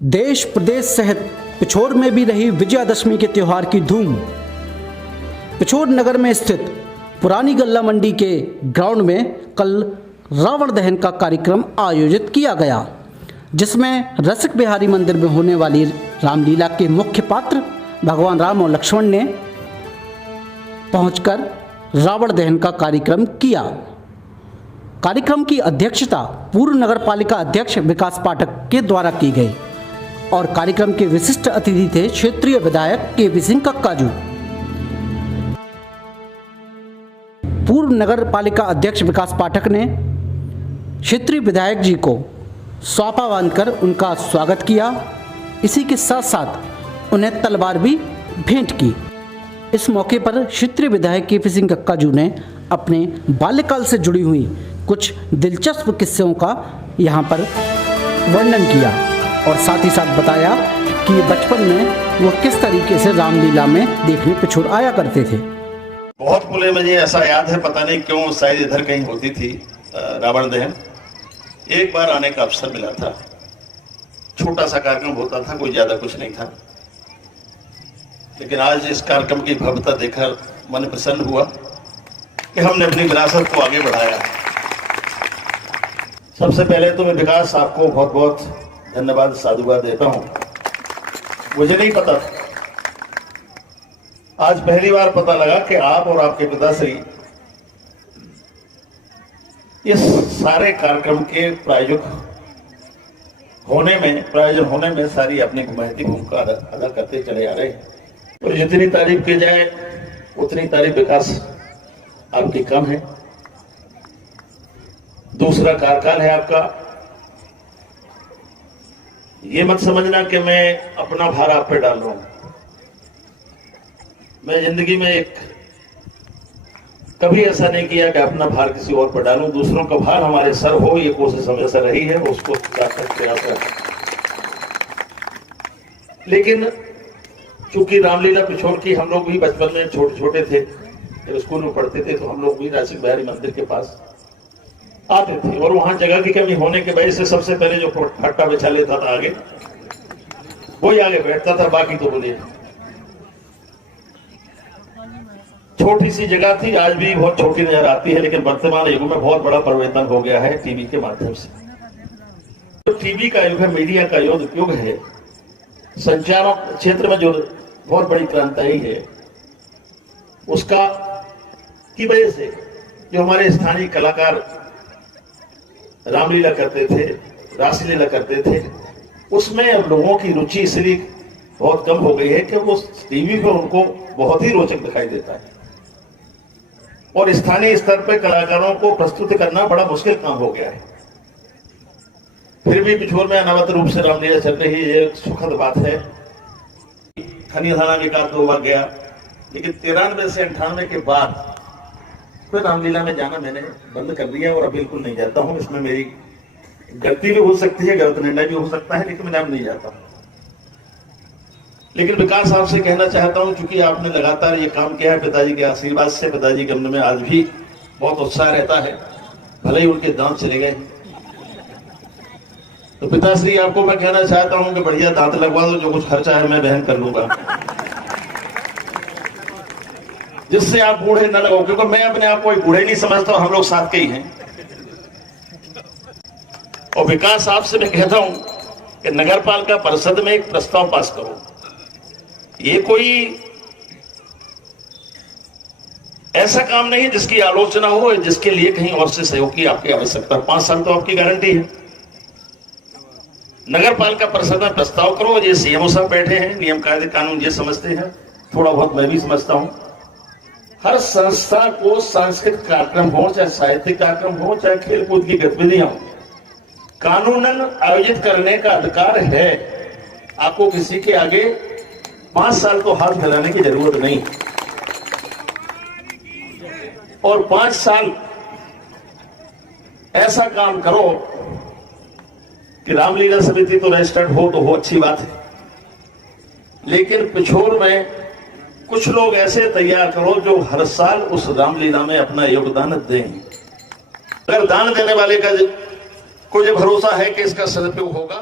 देश प्रदेश सहित पिछोर में भी रही विजयादशमी के त्यौहार की धूम। पिछोर नगर में स्थित पुरानी गल्ला मंडी के ग्राउंड में कल रावण दहन का कार्यक्रम आयोजित किया गया, जिसमें रसिक बिहारी मंदिर में होने वाली रामलीला के मुख्य पात्र भगवान राम और लक्ष्मण ने पहुंचकर रावण दहन का कार्यक्रम किया। कार्यक्रम की अध्यक्षता पूर्व नगर पालिका अध्यक्ष विकास पाठक के द्वारा की गई और कार्यक्रम के विशिष्ट अतिथि थे क्षेत्रीय विधायक के.पी. सिंह कक्काजू। पूर्व नगर पालिका अध्यक्ष विकास पाठक ने क्षेत्रीय विधायक जी को सौंपा बांधकर उनका स्वागत किया। इसी के साथ साथ उन्हें तलवार भी भेंट की। इस मौके पर क्षेत्रीय विधायक के.पी. सिंह कक्काजू ने अपने बाल्यकाल से जुड़ी हुई कुछ दिलचस्प किस्सों का यहाँ पर वर्णन किया और साथ ही साथ बताया कि बचपन में वो किस तरीके से रामलीला में देखने पिछोर आया करते थे। बहुत खुले मुझे ऐसा याद है, पता नहीं क्यों, शायद इधर कहीं होती थी रावण दहन। एक बार आने का अवसर मिला था, छोटा सा कार्यक्रम होता था, कोई ज्यादा कुछ नहीं था, लेकिन आज इस कार्यक्रम की भव्यता देखकर मन प्रसन्न हुआ कि हमने अपनी विरासत को आगे बढ़ाया। सबसे पहले तो मैं विकास आपको बहुत बहुत धन्यवाद साधुवाद देता हूं। मुझे नहीं पता, आज पहली बार पता लगा कि आप और आपके पिताश्री इस सारे कार्यक्रम के प्रायोजन होने में सारी अपनी महती भूमिका अदा करते चले आ रहे हैं। और जितनी तारीफ की जाए उतनी तारीफ विकास आपकी कम है। दूसरा कार्यकाल है आपका। ये मत समझना कि मैं अपना भार आप पे डाल रहा हूं। मैं जिंदगी में कभी ऐसा नहीं किया कि अपना भार किसी और पर डालूं। दूसरों का भार हमारे सर हो, ये कोशिश हमेशा रही है, उसको लेकिन चूंकि रामलीला पिछोर की हम लोग भी बचपन में छोटे छोटे थे, जब स्कूल में पढ़ते थे तो हम लोग भी रसिक बिहारी मंदिर के पास आते थे और वहां जगह की कमी होने की वजह से सबसे पहले जो फट्टा बिछा लेता था आगे, वही आगे बैठता था, बाकी तो बोलिए। छोटी सी जगह थी, आज भी बहुत छोटी नजर आती है, लेकिन वर्तमान युग में बहुत बड़ा परिवर्तन हो गया है टीवी के माध्यम से। तो टीवी का युग है, मीडिया का युग है, संचार क्षेत्र में जो बहुत बड़ी क्रांति आई है, उसका की वजह से जो हमारे स्थानीय कलाकार रामलीला करते थे, रासलीला करते थे, उसमें अब लोगों की रुचि इसलिए बहुत कम हो गई है कि वो टीवी पर उनको बहुत ही रोचक दिखाई देता है और स्थानीय स्तर पर कलाकारों को प्रस्तुत करना बड़ा मुश्किल काम हो गया है। फिर भी पिछोर में अनावत रूप से रामलीला चल रही है, ये सुखद बात है। खनी थाना विकास 2 बार गया, लेकिन 93 से 98 के बाद फिर रामलीला में जाना मैंने बंद कर दिया और अब बिल्कुल नहीं जाता हूं। इसमें मेरी गलती भी हो सकती है, गलत निर्णय भी हो सकता है, लेकिन मैं अब नहीं जाता। लेकिन विकास साहब से कहना चाहता हूं, क्योंकि आपने लगातार ये काम किया है, पिताजी के आशीर्वाद से, पिताजी के मन में आज भी बहुत उत्साह रहता है, भले ही उनके दांत चले गए। तो पिताश्री आपको मैं कहना चाहता हूं कि बढ़िया दांत लगवा दो, जो कुछ खर्चा है मैं वहन कर लूंगा, जिससे आप बूढ़े न लगो, क्योंकि मैं अपने आप को बूढ़े नहीं समझता, हम लोग साथ के ही हैं। और विकास साहब से मैं कहता हूं कि नगर पालिका परिषद में एक प्रस्ताव पास करो। ये कोई ऐसा काम नहीं है जिसकी आलोचना हो, जिसके लिए कहीं और से सहयोग की आपकी आवश्यकता। 5 साल तो आपकी गारंटी है। नगर पालिका परिषद में प्रस्ताव करो। ये सीएमओ साहब बैठे हैं, नियम कायदे कानून ये समझते हैं, थोड़ा बहुत मैं भी समझता हूं। हर संस्था को सांस्कृतिक कार्यक्रम हो, चाहे साहित्यिक कार्यक्रम हो, चाहे खेलकूद की गतिविधियां हो, कानूनन आयोजित करने का अधिकार है। आपको किसी के आगे 5 साल तो हाथ फैलाने की जरूरत नहीं, और 5 साल ऐसा काम करो कि रामलीला समिति तो रजिस्टर्ड हो तो हो, अच्छी बात है, लेकिन पिछोर में कुछ लोग ऐसे तैयार करो जो हर साल उस रामलीला में अपना योगदान दें। अगर दान देने वाले का को जो भरोसा है कि इसका सदुपयोग होगा,